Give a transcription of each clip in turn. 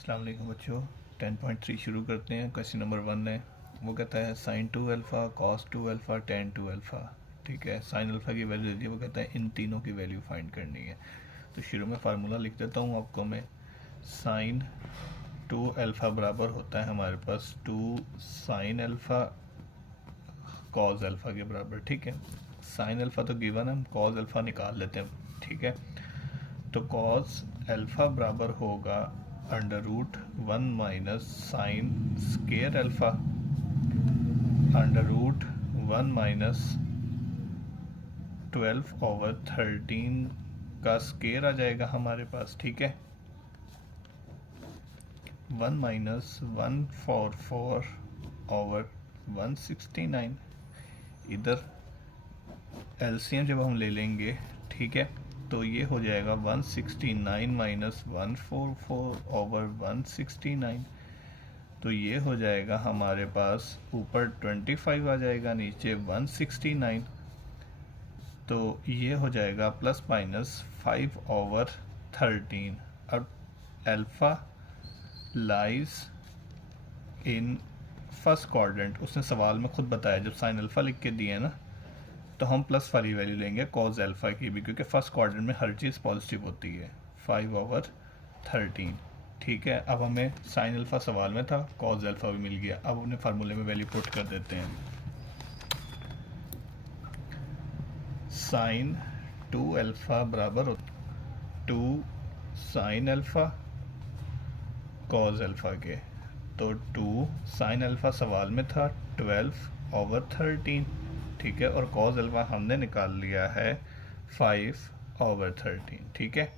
अस्सलाम वालेकुम बच्चों। 10.3 शुरू करते हैं। क्वेश्चन नंबर 1 है, वो कहता है sine 2 alpha, cos 2 alpha, tan 2 alpha. ठीक है, साइन अल्फ़ा की वैल्यू दे दी है, वो कहता है इन तीनों की वैल्यू फाइंड करनी है। तो शुरू में फार्मूला लिख देता हूँ आपको मैं। साइन 2 अल्फ़ा बराबर होता है हमारे पास 2 साइन अल्फ़ा कॉस अल्फ़ा के बराबर। ठीक है, साइन अल्फ़ा तो गिवन है, हम कॉस अल्फ़ा निकाल लेते हैं। ठीक है, तो कॉस अल्फ़ा बराबर होगा under root 1 minus sine square alpha under root 1 minus 12/13 का स्केयर आ जाएगा हमारे पास। ठीक है, 1 माइनस 144/169। इधर एलसीएम जब हम ले लेंगे, ठीक है, तो ये हो जाएगा 169 माइनस 144/169। तो ये हो जाएगा हमारे पास ऊपर 25 आ जाएगा, नीचे 169। तो ये हो जाएगा प्लस माइनस 5/13। अब alpha lies in first quadrant, उसने सवाल में खुद बताया जब साइन अल्फ़ा लिख के दिए ना, तो हम प्लस वाली वैल्यू लेंगे कॉज अल्फ़ा की भी, क्योंकि फर्स्ट क्वाड्रेंट में हर चीज़ पॉजिटिव होती है। 5/13। ठीक है, अब हमें साइन अल्फ़ा सवाल में था, कॉज अल्फ़ा भी मिल गया। अब अपने फार्मूले में वैल्यू पुट कर देते हैं। साइन 2 अल्फ़ा बराबर 2 साइन अल्फ़ा कॉज अल्फ़ा के। तो 2 साइन अल्फ़ा सवाल में था 12/13। ठीक है, और कॉज अल्फ़ा हमने निकाल लिया है 5/13। ठीक है,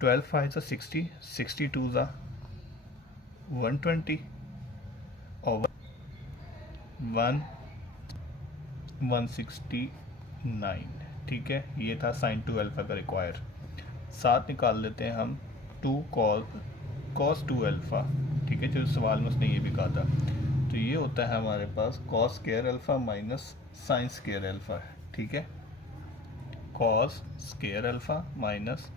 12 5 ज़ा 60, 62 ज़ा 120 और 169। ठीक है, ये था साइन 2 अल्फ़ा का रिक्वायर। साथ निकाल लेते हैं हम 2 कॉस 2 अल्फ़ा। ठीक है, जो सवाल में उसने ये भी कहा था। तो ये होता है हमारे पास cos square alpha minus sine square alpha. ठीक है, cos square alpha minus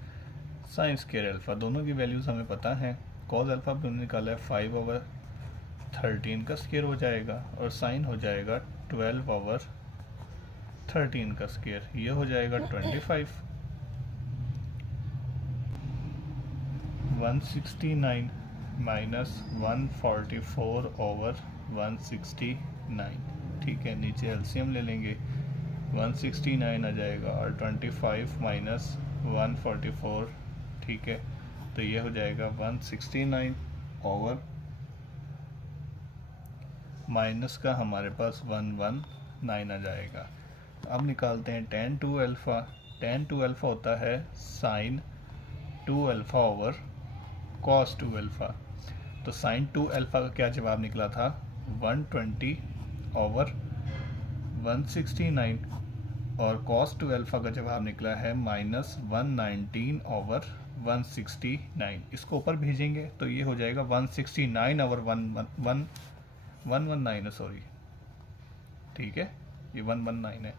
sine square alpha, दोनों की वैल्यूज़ हमें पता है। कॉस अल्फ़ा भी हमने निकाला है 5/13 का स्केयर हो जाएगा, और साइन हो जाएगा 12/13 का स्केयर, ये हो जाएगा 25। 169 माइनस 144/169। ठीक है, नीचे एलसीएम ले लेंगे, 169 आ जाएगा और 25 माइनस 144। ठीक है, तो ये हो जाएगा 169 ओवर माइनस का हमारे पास 119 आ जाएगा। अब निकालते हैं टेन 2 अल्फ़ा। टेन 2 अल्फ़ा होता है sine 2 alpha over cos 2 alpha. तो साइन 2 अल्फ़ा का क्या जवाब निकला था, 120/169, और कॉस 2 अल्फ़ा का जवाब निकला है माइनस 119/169। इसको ऊपर भेजेंगे तो ये हो जाएगा 169/119 है, सॉरी। ठीक है, ये 119 है,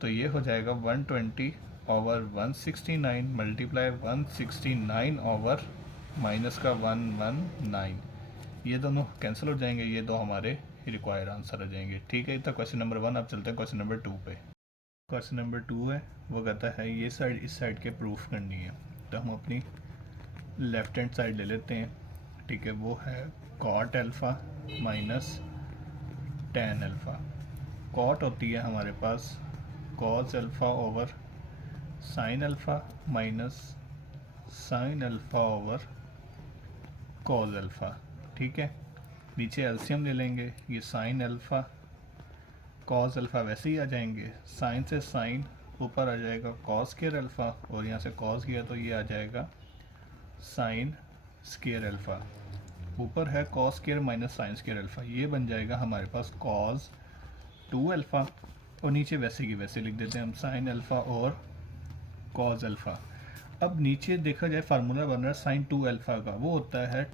तो ये हो जाएगा 120/169 मल्टीप्लाई 169 ओवर माइनस का 119। ये दोनों कैंसिल हो जाएंगे, ये दो हमारे रिक्वायर्ड आंसर आ जाएंगे। ठीक है, तो क्वेश्चन नंबर 1। अब चलते हैं क्वेश्चन नंबर 2 पे। क्वेश्चन नंबर 2 है, वो कहता है ये साइड इस साइड के प्रूफ करनी है। तो हम अपनी लेफ्ट हैंड साइड ले लेते हैं। ठीक है, वो है cot alpha minus tan alpha. Cot होती है हमारे पास cos alpha over sine alpha minus sine alpha over cos alpha. ठीक है, नीचे एलसीएम ले लेंगे, ये साइन अल्फ़ा कॉस अल्फ़ा वैसे ही आ जाएंगे, साइन से साइन ऊपर आ जाएगा कॉस स्केयर अल्फ़ा, और यहाँ से कॉस गया तो ये आ जाएगा साइन स्केयर अल्फ़ा। ऊपर है cos square minus sine square alpha, ये बन जाएगा हमारे पास कॉस 2 अल्फ़ा, और नीचे वैसे की वैसे लिख देते हैं हम साइन अल्फ़ा और कॉस अल्फ़ा। अब नीचे देखा जाए फार्मूला बन रहा है साइन 2 अल्फ़ा का, वो होता है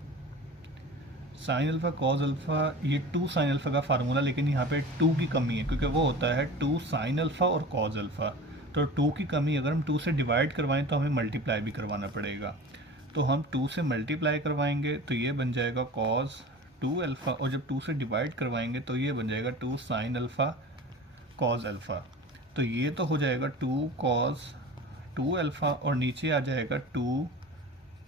साइन अल्फ़ा कॉस अल्फ़ा, ये 2 साइन अल्फ़ा का फार्मूला, लेकिन यहाँ पे 2 की कमी है, क्योंकि वो होता है 2 साइन अल्फ़ा और कॉस अल्फ़ा। तो 2 की कमी, अगर हम 2 से डिवाइड करवाएं तो हमें मल्टीप्लाई भी करवाना पड़ेगा। तो हम 2 से मल्टीप्लाई करवाएंगे तो ये बन जाएगा कॉस 2 अल्फ़ा, और जब 2 से डिवाइड करवाएंगे तो ये बन जाएगा 2 साइन अल्फ़ा कॉस अल्फ़ा। तो ये तो हो जाएगा 2 कॉस 2 अल्फ़ा और नीचे आ जाएगा 2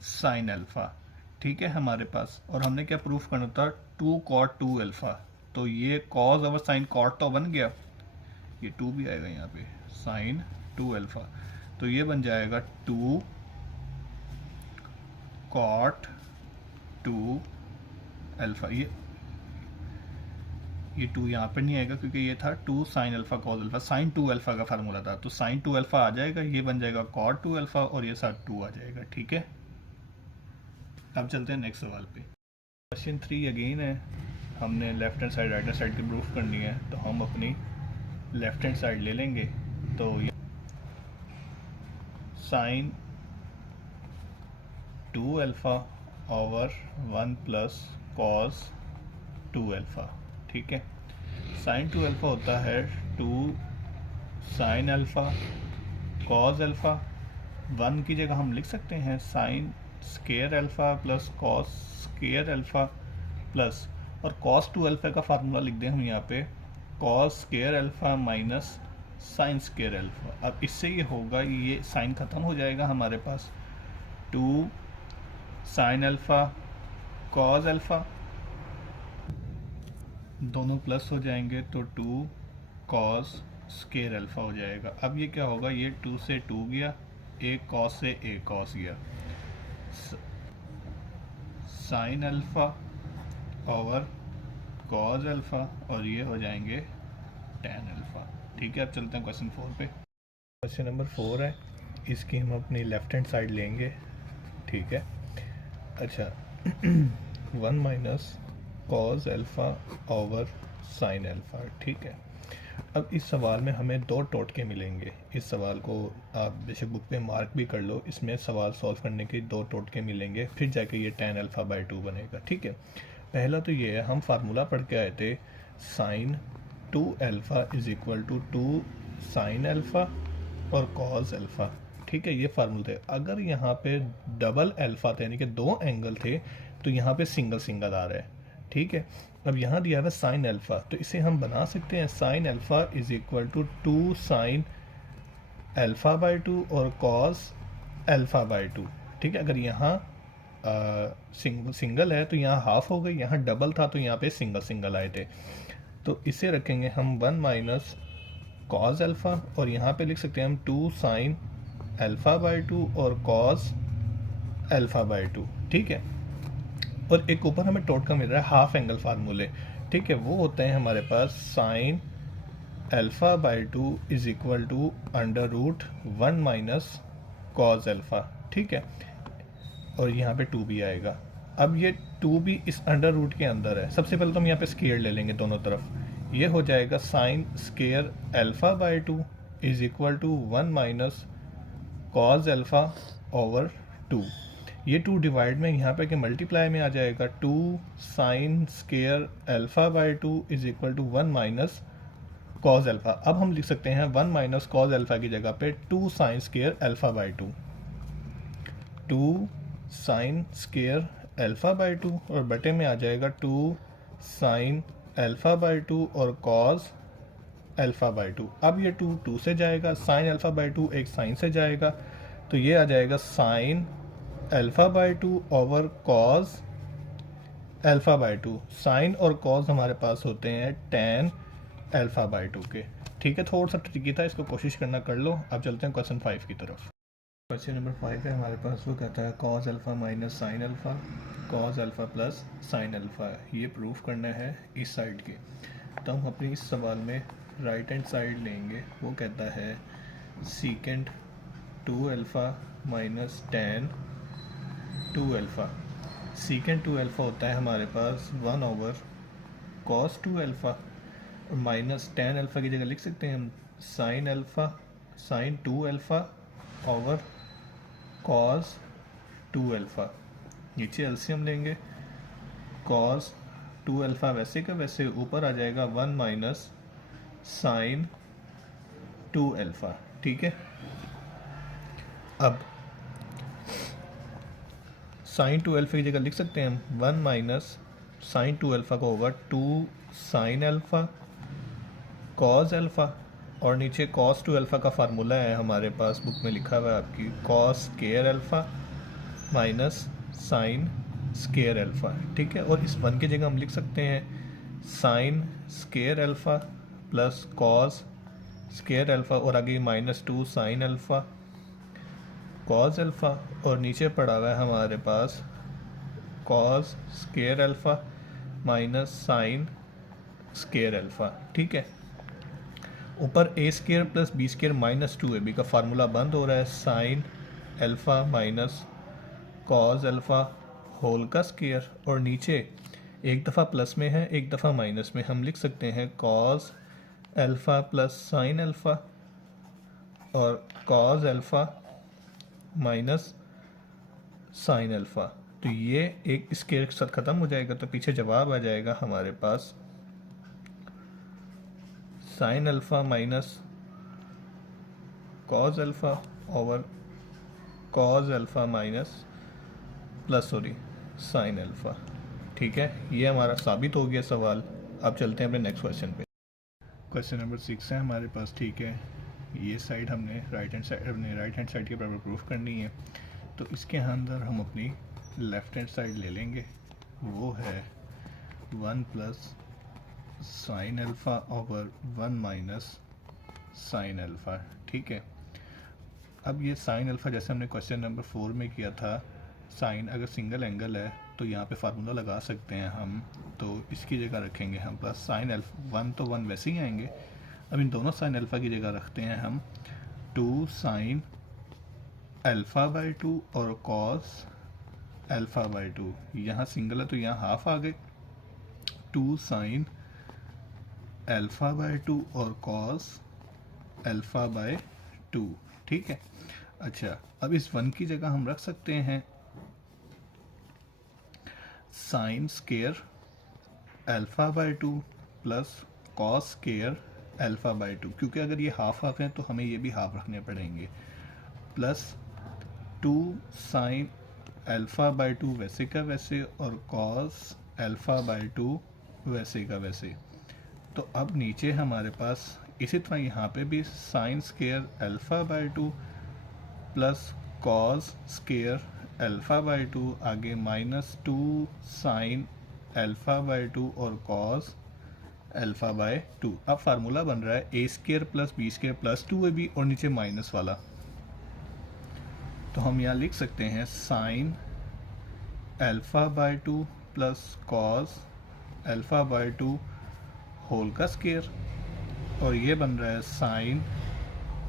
साइन अल्फ़ा। ठीक है हमारे पास, और हमने क्या प्रूफ करना था, 2 कॉट 2 अल्फ़ा। तो ये कॉस और साइन कॉट तो बन गया, ये 2 भी आएगा यहाँ पे, साइन 2 अल्फ़ा। तो ये बन जाएगा 2 कॉट 2 अल्फ़ा। ये 2 यहाँ पर नहीं आएगा क्योंकि ये था 2 sine alpha cos alpha, sine 2 alpha का फार्मूला था, तो साइन 2 अल्फ़ा आ जाएगा, ये बन जाएगा कॉट 2 अल्फ़ा और ये साथ 2 आ जाएगा। ठीक है, अब चलते हैं नेक्स्ट सवाल पे। क्वेश्चन 3 अगेन है, हमने left hand side right hand side की प्रूफ करनी है, तो हम अपनी लेफ्ट हैंड साइड ले लेंगे। तो ये sine 2 alpha over 1 plus cos 2 alpha. ठीक है, साइन 2 अल्फ़ा होता है 2 साइन अल्फ़ा कॉस अल्फ़ा। 1 की जगह हम लिख सकते हैं sign square alpha plus cos square alpha plus, और कॉस 2 अल्फ़ा का फार्मूला लिख दें हम यहाँ पे, cos square alpha minus sine square alpha. अब इससे ये होगा, ये साइन ख़त्म हो जाएगा हमारे पास, 2 साइन अल्फ़ा कॉस अल्फ़ा, दोनों प्लस हो जाएंगे तो 2 कॉस स्केयर अल्फ़ा हो जाएगा। अब ये क्या होगा, ये 2 से 2 गया, एक कॉस से एक कॉस गया, sign alpha over cos alpha, और ये हो जाएंगे टैन अल्फ़ा। ठीक है, अब चलते हैं क्वेश्चन 4 पे। क्वेश्चन नंबर 4 है, इसकी हम अपनी लेफ्ट हैंड साइड लेंगे। ठीक है, अच्छा 1 minus cos alpha over sine alpha. ठीक है, अब इस सवाल में हमें 2 टोटके मिलेंगे। इस सवाल को आप बेशक बुक पे मार्क भी कर लो, इसमें सवाल सॉल्व करने के 2 टोटके मिलेंगे, फिर जाके ये टैन अल्फ़ा बाई 2 बनेगा। ठीक है, पहला तो ये है, हम फार्मूला पढ़ के आए थे, sine 2 alpha is equal to 2 sine alpha और कॉस अल्फ़ा। ठीक है, ये फार्मूला थे। अगर यहाँ पे डबल अल्फ़ा थे, यानी कि 2 एंगल थे, तो यहाँ पे सिंगल सिंगल आ रहा है। ठीक है, अब यहाँ दिया हुआ साइन अल्फ़ा, तो इसे हम बना सकते हैं sine alpha is equal to 2 sine alpha by 2 और कॉस अल्फ़ा बाई 2। ठीक है, अगर यहाँ सिंगल है तो यहाँ हाफ हो गई, यहाँ डबल था तो यहाँ पे सिंगल सिंगल आए थे। तो इसे रखेंगे हम 1 माइनस कॉस अल्फ़ा, और यहाँ पे लिख सकते हैं हम 2 साइन अल्फ़ा बाई 2 और कॉस अल्फ़ा बाई 2। ठीक है, और एक ऊपर हमें टोटका मिल रहा है हाफ एंगल फार्मूले। ठीक है, वो होते हैं हमारे पास sine alpha by 2 is equal to under root 1 minus cos alpha. ठीक है, और यहाँ पे 2 भी आएगा। अब ये 2 भी इस अंडर रूट के अंदर है। सबसे पहले तो हम यहाँ पे स्केयर ले लेंगे दोनों तरफ, ये हो जाएगा sine square alpha by 2 is equal to 1 minus cos alpha over 2। ये 2 डिवाइड में यहाँ पे कि मल्टीप्लाई में आ जाएगा, 2 sine square alpha by 2 is equal to 1 minus cos alpha. अब हम लिख सकते हैं 1 माइनस कॉस अल्फ़ा की जगह पे 2 sine square alpha by 2, 2 sine square alpha by 2, और बटे में आ जाएगा 2 साइन अल्फ़ा बाई 2 और कॉस अल्फ़ा बाई 2। अब ये 2 2 से जाएगा, साइन अल्फ़ा बाई 2 एक साइन से जाएगा, तो ये आ जाएगा sine alpha by 2 over cos alpha by 2। Sine और कॉस हमारे पास होते हैं टैन अल्फ़ा बाई 2 के। ठीक है, थोड़ा सा ट्रिकी था, इसको कोशिश करना कर लो। अब चलते हैं क्वेश्चन 5 की तरफ। क्वेश्चन नंबर 5 है हमारे पास, वो कहता है cos alpha minus sine alpha cos alpha plus sine alpha. ये प्रूफ करना है इस साइड के, तो हम अपनी इस सवाल में राइट हैंड साइड लेंगे। वो कहता है secant 2 alpha minus tan 2 alpha. Secant 2 alpha होता है हमारे पास 1 ओवर कॉस 2 अल्फ़ा, और माइनस टैन अल्फ़ा की जगह लिख सकते हैं हम sine alpha sine 2 alpha over cos 2 alpha. नीचे एलसीएम लेंगे, कॉस 2 अल्फ़ा वैसे का वैसे ऊपर आ जाएगा 1 माइनस साइन 2 अल्फ़ा। ठीक है, अब साइन 2 अल्फ़ा की जगह लिख सकते हैं हम 1 माइनस साइन 2 अल्फ़ा का होगा 2 साइन अल्फ़ा कॉस अल्फ़ा, और नीचे कॉस 2 अल्फ़ा का फार्मूला है हमारे पास, बुक में लिखा हुआ है आपकी, cos square alpha minus sine square alpha. ठीक है, और इस 1 की जगह हम लिख सकते हैं sign square alpha plus cos square alpha, और आगे -2 साइन अल्फ़ा कॉस अल्फ़ा, और नीचे पड़ा हुआ है हमारे पास cos square alpha minus sine square alpha. ठीक है, ऊपर A square plus B square -2 है, बी का फार्मूला बंद हो रहा है, sine alpha minus cos alpha whole का स्केयर, और नीचे एक दफ़ा प्लस में है एक दफ़ा माइनस में, हम लिख सकते हैं cos alpha plus sine alpha और cos alpha minus sine alpha. तो ये एक स्केयर के साथ ख़त्म हो जाएगा, तो पीछे जवाब आ जाएगा हमारे पास sine alpha minus cos alpha over cos alpha minus sine alpha. ठीक है, ये हमारा साबित हो गया सवाल। अब चलते हैं अपने नेक्स्ट क्वेश्चन पे। क्वेश्चन नंबर 6 है हमारे पास। ठीक है, ये साइड हमने राइट हैंड साइड के बराबर प्रूफ करनी है, तो इसके अंदर हम अपनी लेफ्ट हैंड साइड ले लेंगे, वो है 1 plus sine alpha over 1 minus sine alpha. ठीक है, अब ये साइन अल्फ़ा जैसे हमने क्वेश्चन नंबर 4 में किया था, साइन अगर सिंगल एंगल है तो यहाँ पे फार्मूला लगा सकते हैं हम, तो इसकी जगह रखेंगे हम प्लस साइन अल्फ़ा, 1 तो 1 वैसे ही आएंगे। अब इन दोनों साइन अल्फ़ा की जगह रखते हैं हम 2 साइन अल्फ़ा बाई 2 और कॉस अल्फ़ा बाई 2। यहाँ सिंगल है तो यहाँ हाफ आ गए, 2 साइन अल्फ़ा बाई 2 और कॉस अल्फ़ा बाई 2। ठीक है, अच्छा अब इस 1 की जगह हम रख सकते हैं sign square alpha by 2 plus cos square alpha by 2, क्योंकि अगर ये हाफ हाफ हैं तो हमें ये भी हाफ रखने पड़ेंगे, प्लस 2 साइन अल्फ़ा बाई 2 वैसे का वैसे और कॉस अल्फ़ा बाई 2 वैसे का वैसे। तो अब नीचे हमारे पास इसी तरह यहाँ पे भी sign square alpha by 2 plus cos square alpha by 2, आगे -2 साइन अल्फ़ा बाई 2 और कॉस अल्फ़ा बाई 2। अब फार्मूला बन रहा है A square plus B square plus 2ab और नीचे माइनस वाला, तो हम यहाँ लिख सकते हैं sine alpha by 2 plus cos alpha by 2 whole का स्केयर, और ये बन रहा है sine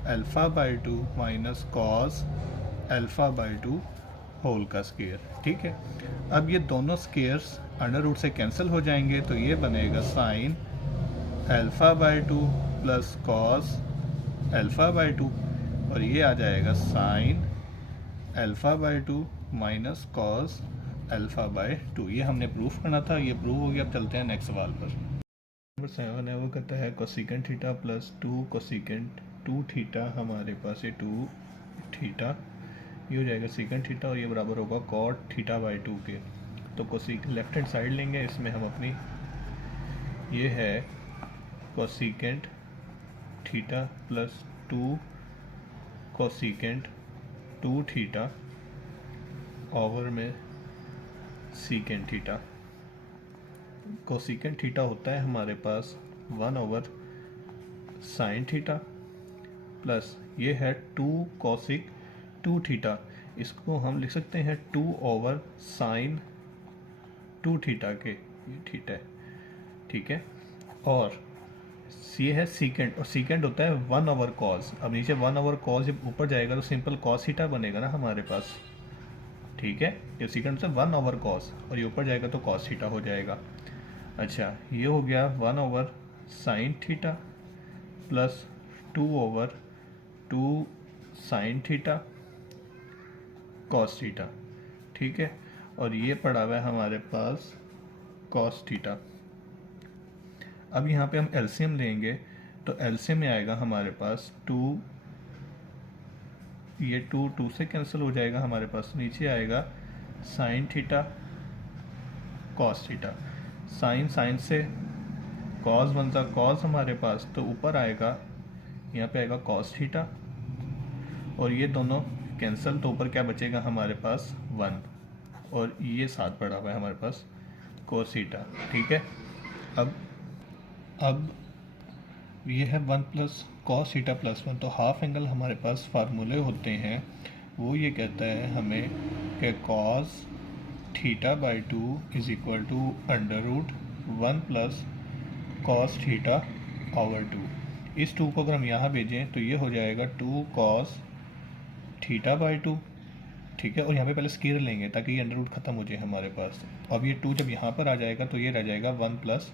alpha by 2 minus cos alpha by 2 whole का स्केयर। ठीक है, अब ये दोनों स्केयर्स अंडर रूट से कैंसिल हो जाएंगे, तो ये बनेगा sine alpha by 2 plus cos alpha by 2, और ये आ जाएगा sine alpha by 2 minus cos alpha by 2। ये हमने प्रूफ करना था, ये प्रूव हो गया। अब चलते हैं नेक्स्ट सवाल पर। नंबर 7 है, वो कहता है cosecant theta plus 2 cosecant 2 theta, हमारे पास ये 2 थीटा, ये हो जाएगा सीकेंट थीटा, और ये बराबर होगा कॉट थीटा बाई 2 के। तो कोसिक लेफ्ट हैंड साइड लेंगे, इसमें हम अपनी ये है cosecant theta plus 2 cosecant 2 theta over में सीकेंट थीटा। कोसिकेंट थीटा होता है हमारे पास 1 ओवर साइन थीटा, प्लस ये है 2 कोसिक 2 थीटा, इसको हम लिख सकते हैं 2 ओवर साइन 2 थीटा के, ये थीटा है। ठीक है, और ये है सीकेंट, और सीकेंट होता है 1 ओवर कॉस। अब नीचे 1 ओवर कॉस जब ऊपर जाएगा तो सिंपल कॉस थीटा बनेगा ना हमारे पास। ठीक है, ये सीकेंट से 1 ओवर कॉस, और ये ऊपर जाएगा तो कॉस थीटा हो जाएगा। अच्छा, ये हो गया 1 over sine theta plus 2 over 2 sine theta cos theta. ठीक है, और ये पड़ा हुआ है हमारे पास कॉस थीटा। अब यहाँ पे हम एलसीएम लेंगे, तो एलसीएम में आएगा हमारे पास 2, ये 2 2 से कैंसिल हो जाएगा हमारे पास, नीचे आएगा sine theta cos theta, sine sine से कॉस बनता, कॉस हमारे पास तो ऊपर आएगा, यहाँ पे आएगा कॉस थीटा, और ये दोनों कैंसिल, तो ऊपर क्या बचेगा हमारे पास 1, और ये साथ पड़ा हुआ है हमारे पास कोस थीटा। ठीक है, अब ये है 1 प्लस कॉस थीटा प्लस 1, तो हाफ एंगल हमारे पास फार्मूले होते हैं, वो ये कहता है हमें कि cos theta by 2 is equal to under root 1 plus cos theta over 2। इस 2 को अगर हम यहाँ भेजें तो ये हो जाएगा 2 कॉस थीटा बाई 2। ठीक है, और यहाँ पे पहले स्केयर लेंगे ताकि ये अंडर रूट खत्म हो जाए हमारे पास। अब ये 2 जब यहाँ पर आ जाएगा तो ये रह जाएगा 1 प्लस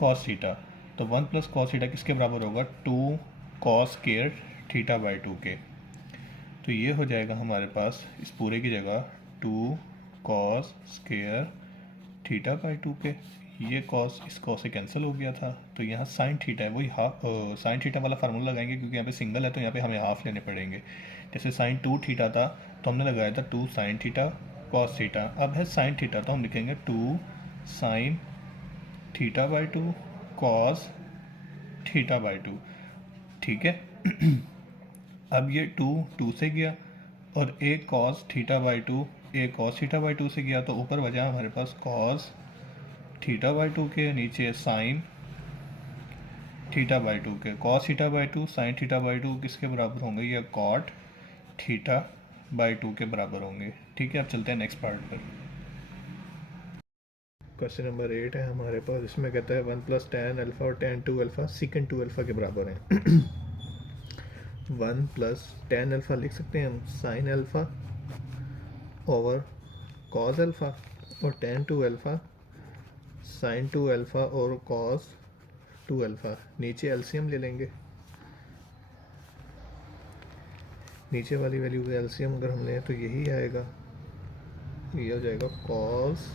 कॉस थीटा, तो 1 प्लस कॉस थीटा किसके बराबर होगा, 2 कॉस स्केयर थीटा बाई 2 के। तो ये हो जाएगा हमारे पास इस पूरे की जगह 2 कॉस स्केयर थीटा बाई 2 के। ये कॉस इस कॉस से कैंसिल हो गया था, तो यहाँ साइन थीटा है, वही हाफ साइन थीटा वाला फार्मूला लगाएंगे, क्योंकि यहाँ पे सिंगल है तो यहाँ पे हमें हाफ लेने पड़ेंगे। जैसे साइन 2 थीटा था तो हमने लगाया था 2 साइन थीटा कॉस थीटा, अब है साइन थीटा तो हम लिखेंगे 2 sine theta by 2 cos theta by 2। ठीक है अब ये 2 से गया, और एक कॉस थीटा बाई 2 एक कॉस थीटा बाई 2 से गया, तो ऊपर बचा हमारे पास कॉस थीटा बाई 2 के, नीचे साइन थीटा बाई 2 के। Cos theta by 2 sine theta by 2 किसके बराबर होंगे, ये कॉट थीटा बाई 2 के बराबर होंगे। ठीक है, अब चलते हैं नेक्स्ट पार्ट पर। क्वेश्चन नंबर 8 है हमारे पास, इसमें कहता है 1 प्लस टेन अल्फ़ा और टेन 2 अल्फ़ा सीकेंड 2 अल्फ़ा के बराबर है। 1 प्लस टेन अल्फ़ा लिख सकते हैं हम sign alpha over cos alpha, और टेन 2 अल्फ़ा साइन 2 अल्फ़ा और कॉस 2 अल्फ़ा। नीचे एलसीएम ले लेंगे, नीचे वाली वैल्यू का एलसीएम अगर हम लें तो यही आएगा, ये हो जाएगा कॉस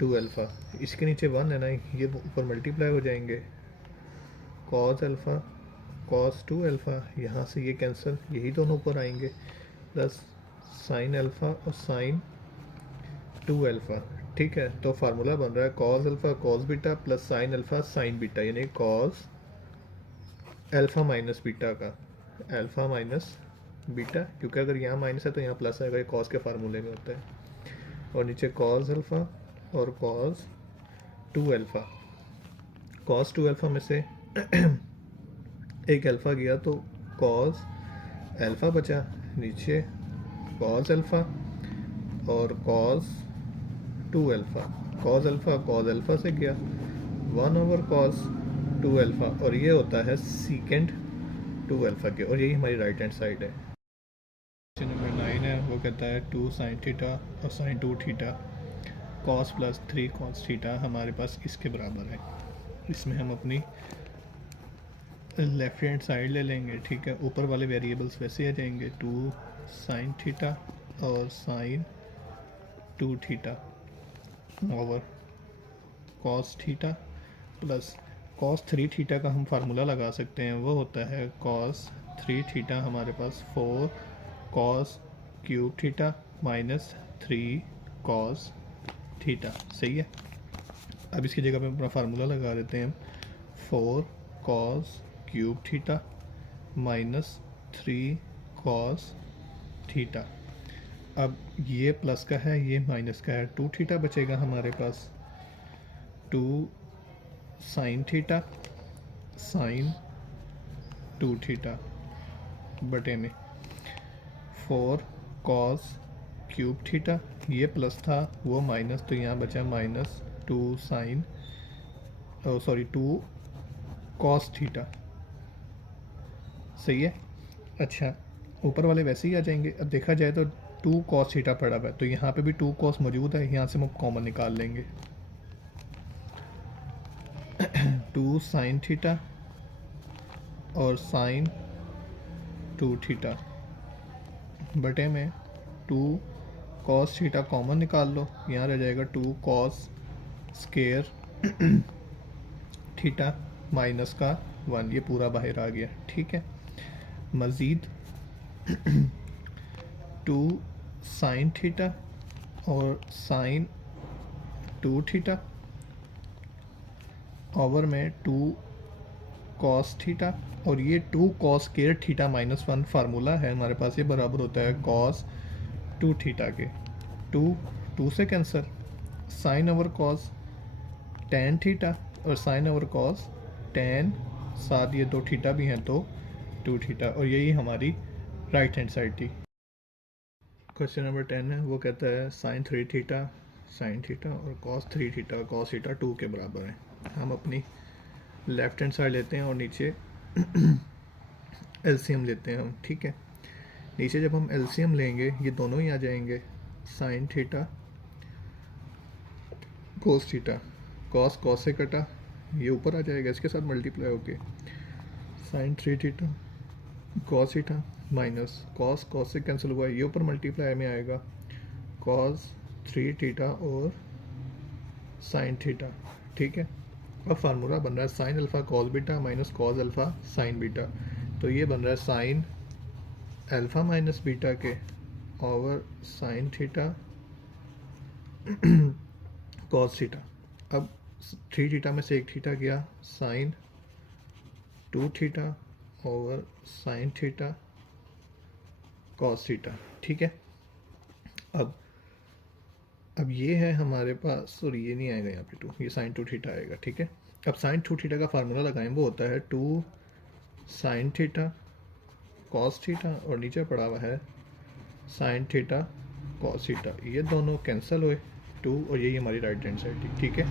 2 अल्फ़ा। इसके नीचे 1 है ना, ये ऊपर मल्टीप्लाई हो जाएंगे, कॉस अल्फ़ा कॉस 2 अल्फ़ा, यहाँ से ये कैंसिल, यही दोनों ऊपर आएंगे, प्लस साइन अल्फ़ा और साइन 2 अल्फ़ा। ठीक है, तो फार्मूला बन रहा है cos alpha cos beta plus sine alpha sine beta, यानी कॉस अल्फ़ा माइनस बीटा का अल्फ़ा माइनस बीटा, क्योंकि अगर यहाँ माइनस है तो यहाँ प्लस आएगा, ये कॉस के फार्मूले में होता है। और नीचे कॉस अल्फ़ा और कॉस 2 अल्फ़ा, कॉस 2 अल्फ़ा में से एक अल्फ़ा गया तो कॉस अल्फ़ा बचा, नीचे कॉस अल्फ़ा और कॉस 2 अल्फ़ा, कॉस अल्फ़ा से गया 1 ओवर कॉस 2 अल्फ़ा, और ये होता है सीकेंड 2 अल्फ़ा के, और यही हमारी राइट हैंड साइड है। क्वेश्चन नंबर 9 है, वो कहता है 2 साइन थीटा और sine 2 theta cos plus 3 cos theta हमारे पास इसके बराबर है। इसमें हम अपनी लेफ्ट हैंड साइड ले लेंगे। ठीक है, ऊपर वाले वेरिएबल्स वैसे आ जाएंगे, 2 साइन थीटा और sine 2 theta over cos theta plus cos 3 theta का हम फार्मूला लगा सकते हैं, वो होता है कॉस 3 थीटा हमारे पास 4 cos cube theta minus 3 cos theta. सही है, अब इसकी जगह पे अपना फार्मूला लगा देते हैं हम, 4 cos cube theta minus 3 cos theta. अब ये प्लस का है, ये माइनस का है, 2 थीटा बचेगा हमारे पास, 2 साइन थीटा साइन 2 थीटा बटे में 4 कॉस क्यूब थीटा, ये प्लस था वो माइनस, तो यहाँ बचा माइनस 2 साइन 2 कॉस थीटा। सही है, अच्छा ऊपर वाले वैसे ही आ जाएंगे। अब देखा जाए तो 2 कॉस थीटा पड़ा हुआ है, तो यहाँ पे भी 2 कॉस मौजूद है, यहाँ से हम कॉमन निकाल लेंगे। 2 साइन थीटा और साइन 2 थीटा बटे में 2 कॉस थीटा कॉमन निकाल लो, यहाँ रह जाएगा 2 कॉस स्केयर थीटा माइनस का 1, ये पूरा बाहर आ गया। ठीक है, मज़ीद 2 साइन थीटा और साइन 2 थीटा ओवर में 2 कॉस थीटा, और ये 2 कॉस स्क्वायर थीटा -1 फार्मूला है हमारे पास, ये बराबर होता है कॉस 2 थीटा के। 2 से cancel, sine over cos tan theta और साइन ओवर कॉस टेन, साथ ये 2 थीटा भी हैं तो 2 थीटा, और यही हमारी राइट हैंड साइड थी। क्वेश्चन नंबर 10 है, वो कहता है साइन 3 थीटा साइन थीटा और कॉस 3 थीटा कॉस थीटा 2 के बराबर है। हम अपनी लेफ्ट हैंड साइड लेते हैं और नीचे एलसीएम लेते हैं हम, ठीक है। नीचे जब हम एलसीएम लेंगे ये दोनों ही आ जाएंगे, sine theta cos theta, cos से कटा, ये ऊपर आ जाएगा इसके साथ मल्टीप्लाई होके, sine 3 theta cos theta minus cos से कैंसिल हुआ, ये ऊपर मल्टीप्लाई में आएगा, कॉस 3 थीटा और साइन थीटा, ठीक है। अब फार्मूला बन रहा है sine alpha cos beta minus cos alpha sine beta, तो ये बन रहा है साइन अल्फ़ा माइनस बीटा के over sine theta cos theta. अब 3 थीटा में से एक थीटा गया, sine 2 theta over sine theta cos theta, ठीक है। अब ये है हमारे पास, और ये नहीं आएगा यहाँ पे 2, ये साइन 2 थीटा आएगा, ठीक है। अब साइन 2 थीटा का फार्मूला लगाएं, वो होता है 2 साइन थीटा कॉस थीटा और नीचे पड़ा हुआ है साइन थीटा कॉस थीटा, ये दोनों कैंसिल हुए 2, और यही हमारी राइट हैंड साइड थी, ठीक है।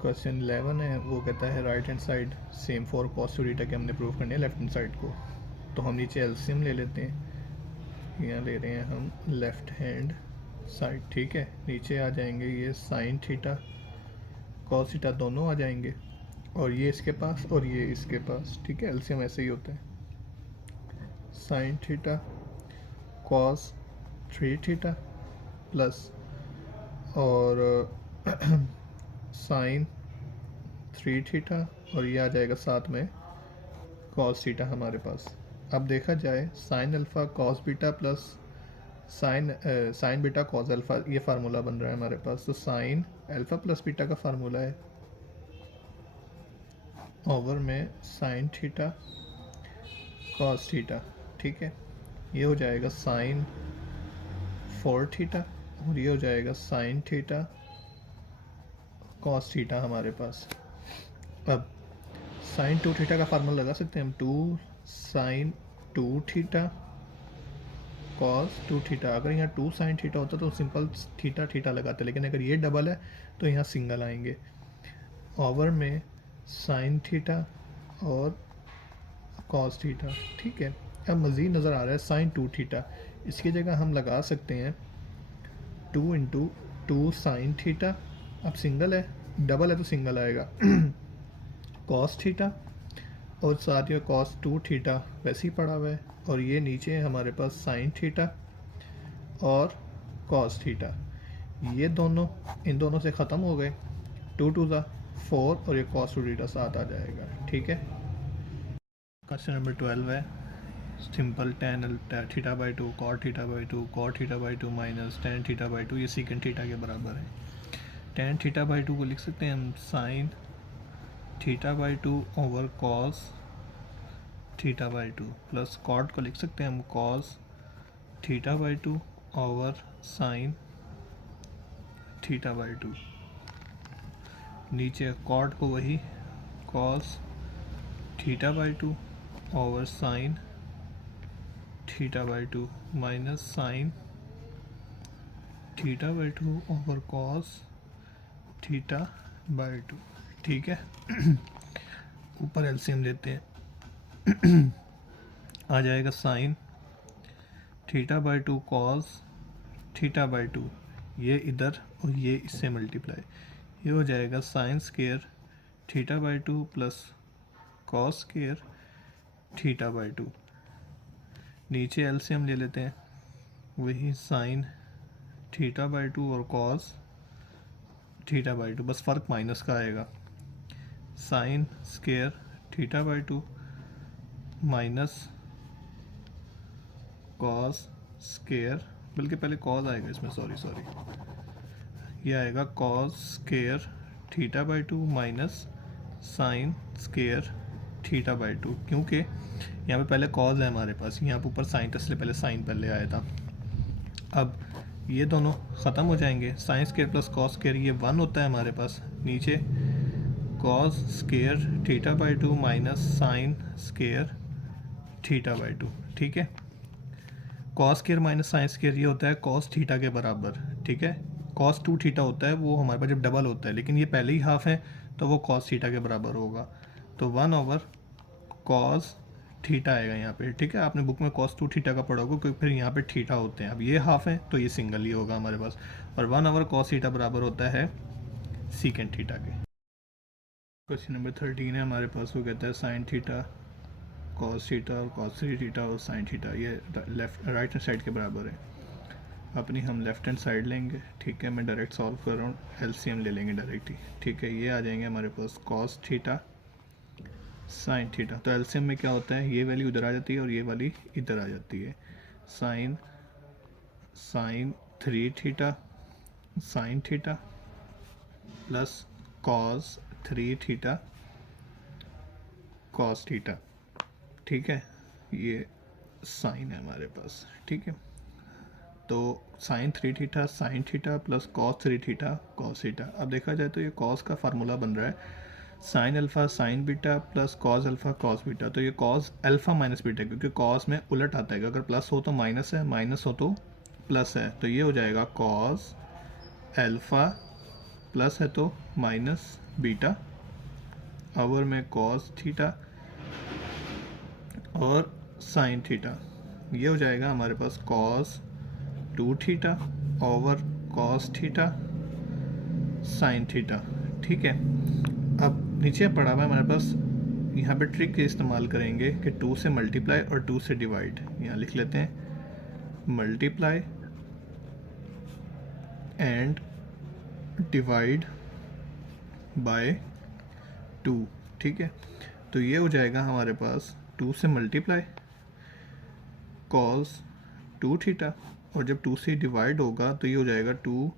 क्वेश्चन 11 है, वो कहता है right hand side same for cos 2 theta के हमने प्रूव करने है लेफ्ट हैंड साइड को, तो हम नीचे एलसीएम ले लेते हैं, यहाँ ले रहे हैं हम लेफ्ट हैंड साइड, ठीक है। नीचे आ जाएंगे ये साइन थीटा कॉस थीटा दोनों आ जाएंगे, और ये इसके पास और ये इसके पास, ठीक है। एलसीएम ऐसे ही होता है, sine theta cos 3 theta plus और साइन 3 थीटा, और ये आ जाएगा साथ में कॉस थीटा हमारे पास। अब देखा जाए sign alpha cos beta plus sign beta cos alpha, ये फार्मूला बन रहा है हमारे पास, तो साइन अल्फ़ा प्लस बीटा का फार्मूला है ओवर में साइन थीटा कॉस थीटा, ठीक है। ये हो जाएगा साइन 4 थीटा और ये हो जाएगा साइन थीटा कॉस थीटा हमारे पास। अब साइन 2 थीटा का फार्मूला लगा सकते हैं हम, 2 साइन 2 थीटा कॉस 2 थीटा। अगर यहाँ 2 साइन थीटा होता तो सिंपल थीटा थीटा लगाते, लेकिन अगर ये डबल है तो यहाँ सिंगल आएंगे, ओवर में साइन थीटा और कॉस थीटा, ठीक है। अब मज़ीद नज़र आ रहा है साइन 2 थीटा, इसकी जगह हम लगा सकते हैं 2 इंटू 2 साइन थीटा, अब सिंगल है, डबल है तो सिंगल आएगा कॉस थीटा, और साथ ही कॉस 2 थीटा वैसे ही पड़ा हुआ है, और ये नीचे है हमारे पास साइन थीटा और कॉस थीटा, ये दोनों इन दोनों से ख़त्म हो गए, 2 2 ज़ा 4 और ये कॉस 2 थीटा साथ आ जाएगा, ठीक है। क्वेश्चन नंबर 12 है, simple tan theta by 2 cot theta by 2 cot theta by 2 minus tan theta by 2, ये सीकेंड थीटा के बराबर है। टेन थीटा बाई 2 को लिख सकते हैं हम sine theta by 2 over cos theta by 2, plus cot को लिख सकते हैं हम cos theta by 2 over sine theta by 2, नीचे कॉट को वही cos theta by 2 over sine theta by 2 minus sine theta by 2 over cos theta by 2, ठीक है। ऊपर एलसीएम लेते हैं आ जाएगा sine theta by 2 cos theta by 2, ये इधर और ये इससे मल्टीप्लाई, ये हो जाएगा sine square theta by 2 plus cos square theta by 2, नीचे एलसीएम ले लेते हैं, वही साइन थीटा बाई 2 और कॉस थीटा बाई 2, बस फ़र्क माइनस का आएगा, sine square theta by 2 minus cos square बल्कि पहले कॉज आएगा इसमें, सॉरी ये आएगा cos square theta by 2 minus sine square theta by 2, क्योंकि यहाँ पे पहले कॉज है हमारे पास, यहाँ पे ऊपर साइन था इसलिए पहले साइन पहले आया था। अब ये दोनों ख़त्म हो जाएंगे, sine square plus cos square ये 1 होता है हमारे पास, नीचे cos square theta by 2 minus sine square theta by 2, ठीक है। Cos square minus sine square ये होता है कॉस थीटा के बराबर, ठीक है। कॉस 2 थीटा होता है वो हमारे पास जब डबल होता है, लेकिन ये पहले ही हाफ है तो वो कॉस थीटा के बराबर होगा, तो 1 ओवर कॉस थीटा आएगा यहाँ पे, ठीक है। आपने बुक में कॉस 2 थीटा का पढ़ा होगा क्योंकि फिर यहाँ पे थीटा होते हैं। अब ये हाफ है तो ये सिंगल ही होगा हमारे पास, और 1 ओवर कॉस थीटा बराबर होता है सीकेंड थीटा के। क्वेश्चन नंबर 13 है हमारे पास, वो कहता है साइन थीटा कॉस थीटा और कॉस 3 थीटा और साइन थीटा ये लेफ्ट राइट हैंड साइड के बराबर है। अपनी हम लेफ्ट हैंड साइड लेंगे, ठीक है। मैं डायरेक्ट सॉल्व कर रहा हूँ, एलसीएम ले लेंगे डायरेक्ट ही, ठीक है। ये आ जाएंगे हमारे पास कॉस थीटा साइन थीटा, तो एलसीएम में क्या होता है, ये वैल्यू इधर आ जाती है और ये वाली इधर आ जाती है। Sine 3 theta sine theta plus cos 3 theta cos theta, ठीक है। ये साइन है हमारे पास, ठीक है। तो sine 3 theta sine theta plus cos 3 theta cos theta. अब देखा जाए तो ये कॉस का फार्मूला बन रहा है sine alpha sine beta plus cos alpha cos beta, तो ये कॉस अल्फ़ा माइनस बीटा, क्योंकि कॉस में उलट आता है, अगर प्लस हो तो माइनस है, माइनस हो तो प्लस है, तो ये हो जाएगा कॉस अल्फ़ा प्लस है तो माइनस बीटा ओवर में कॉस थीटा और साइन थीटा, ये हो जाएगा हमारे पास cos 2 theta over cos theta sine theta, ठीक है। अब नीचे पड़ा हुआ है हमारे पास, यहाँ पे ट्रिक के इस्तेमाल करेंगे कि 2 से मल्टीप्लाई और 2 से डिवाइड, यहाँ लिख लेते हैं मल्टीप्लाई एंड डिवाइड बाय 2, ठीक है। तो ये हो जाएगा हमारे पास 2 से मल्टीप्लाई कॉस 2 थीटा, और जब 2 से डिवाइड होगा तो ये हो जाएगा 2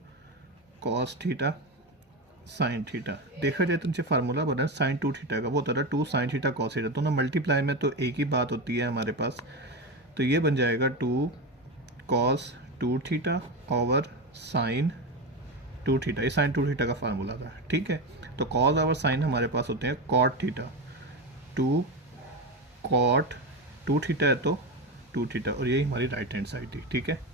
कॉस थीटा साइन थीटा। देखा जाए तो नीचे फार्मूला बना है साइन 2 थीटा का, वो होता था 2 साइन थीटा कॉस थीटा, तो ना मल्टीप्लाई में तो एक ही बात होती है हमारे पास, तो ये बन जाएगा 2 cos 2 theta over sine 2 theta, ये साइन 2 थीटा का फार्मूला था, ठीक है। तो कॉस ओवर साइन हमारे पास होते हैं कॉट थीटा, 2 कॉट 2 थीटा है तो 2 थीटा, और यही हमारी राइट हैंड साइड थी, ठीक है।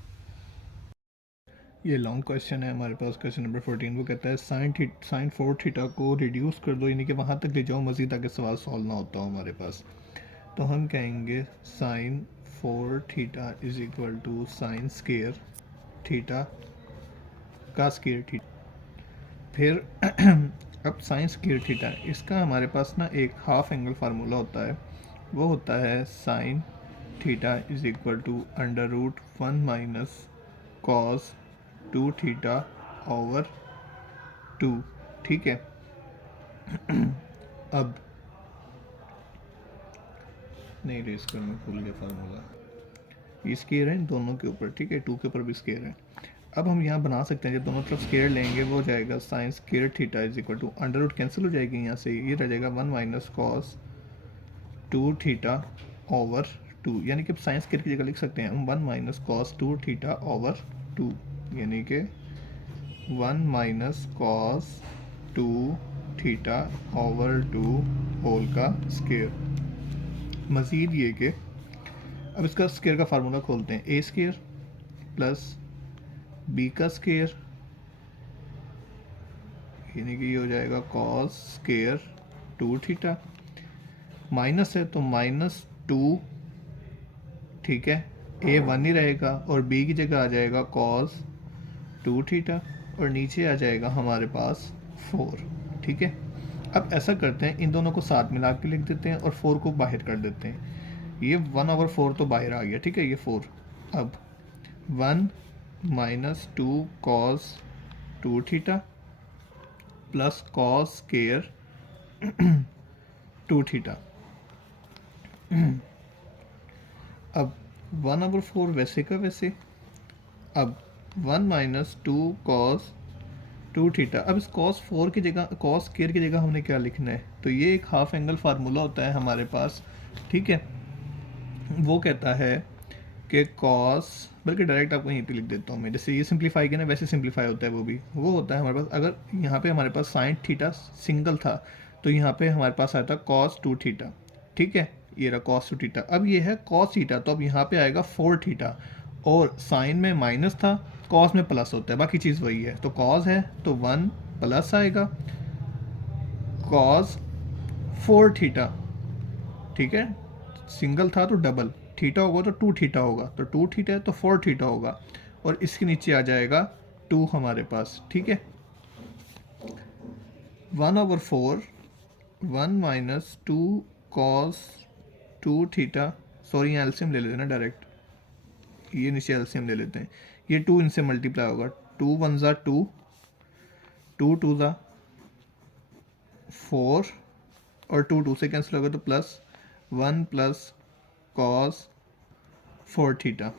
ये लॉन्ग क्वेश्चन है हमारे पास, क्वेश्चन नंबर 14, वो कहता है साइन 4 थीटा को रिड्यूस कर दो, यानी कि वहाँ तक ले जाओ मज़ीद ताकि सवाल सॉल्व ना होता हो हमारे पास। तो हम कहेंगे sine 4 theta is equal to sine square theta का स्केयर थीटा, फिर अब साइन स्केयर थीटा, इसका हमारे पास ना एक हाफ एंगल फार्मूला होता है, वो होता है sine theta is equal to under root 1 minus cos 2 theta over 2, ठीक है। अब नहीं रेस कर, मैं भूल गया फार्मूला, ये स्केयर है दोनों के ऊपर, ठीक है, 2 के ऊपर भी स्केयर है। अब हम यहाँ बना सकते हैं, जब दोनों तरफ स्केयर लेंगे वो हो जाएगा sine square theta is equal to under root cancel हो जाएगी यहाँ से, ये रह जाएगा 1 माइनस कॉस 2 थीटा ओवर 2, यानी कि साइन स्केयर की जगह लिख सकते हैं हम 1 माइनस कॉस 2 थीटा ओवर 2, यानी कि 1 minus cos 2 theta over 2 whole का स्केयर। मज़ीद ये कि अब इसका स्केयर का फार्मूला खोलते हैं, ए स्केयर प्लस बी का स्केयर, यानी कि ये हो जाएगा कॉस स्केयर 2 थीटा, माइनस है तो माइनस 2, ठीक है। ए 1 ही रहेगा और बी की जगह आ जाएगा कॉस 2 थीटा, और नीचे आ जाएगा हमारे पास 4, ठीक है। अब ऐसा करते हैं, इन दोनों को साथ मिला के लिख देते हैं और 4 को बाहर कर देते हैं, ये 1 ओवर 4 तो बाहर आ गया, ठीक है, ये 4। अब 1 minus 2 cos 2 theta plus cos square 2 theta. अब 1 ओवर 4 वैसे का वैसे अब 1 माइनस 2 कॉस 2 थीटा। अब इस कॉस 4 की जगह, कॉस स्क्वायर की जगह हमने क्या लिखना है, तो ये एक हाफ एंगल फार्मूला होता है हमारे पास, ठीक है। वो कहता है कि कॉस, बल्कि डायरेक्ट आपको यहीं पे लिख देता हूँ मैं, जैसे ये सिंप्लीफाई किया ना वैसे सिंप्लीफाई होता है वो भी, वो होता है हमारे पास, अगर यहाँ पे हमारे पास साइन थीटा सिंगल था तो यहाँ पे हमारे पास आया था कॉस 2 थीटा, ठीक है। ये रहा कॉस 2 थीटा। अब ये है कॉस थीटा, तो अब यहाँ पे आएगा 4 थीटा, और साइन में माइनस था, कॉस में प्लस होता है, बाकी चीज़ वही है। तो कॉस है तो 1 प्लस आएगा कॉस 4 थीटा, ठीक है। सिंगल था तो डबल, थीटा होगा तो 2 थीटा होगा, तो 2 थीटा है तो 4 थीटा होगा, और इसके नीचे आ जाएगा 2 हमारे पास, ठीक है। 1/4 1 माइनस 2 कॉस 2 थीटा, सॉरी यहाँ एलसीएम ले लेते हैं ना डायरेक्ट, ये नीचे एलसीएम ले लेते हैं, ये 2 इनसे मल्टीप्लाई होगा, 2 1 ज़ा 2, 2 2 ज़ा 4, और 2 2 से कैंसिल होगा तो प्लस 1 प्लस कॉस 4 थीटा।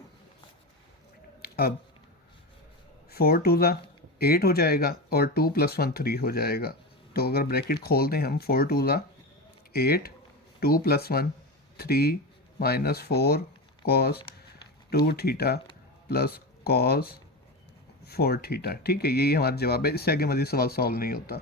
अब 4 2 ज़ा 8 हो जाएगा, और 2 + 1 3 हो जाएगा। तो अगर ब्रैकेट खोल दें हम, 4 2 ज़ा 8, 2 + 1 3 minus 4 cos 2 theta plus cos 4 theta, ठीक है। यही हमारा जवाब है, इससे आगे मज़ीद सवाल सॉल्व नहीं होता।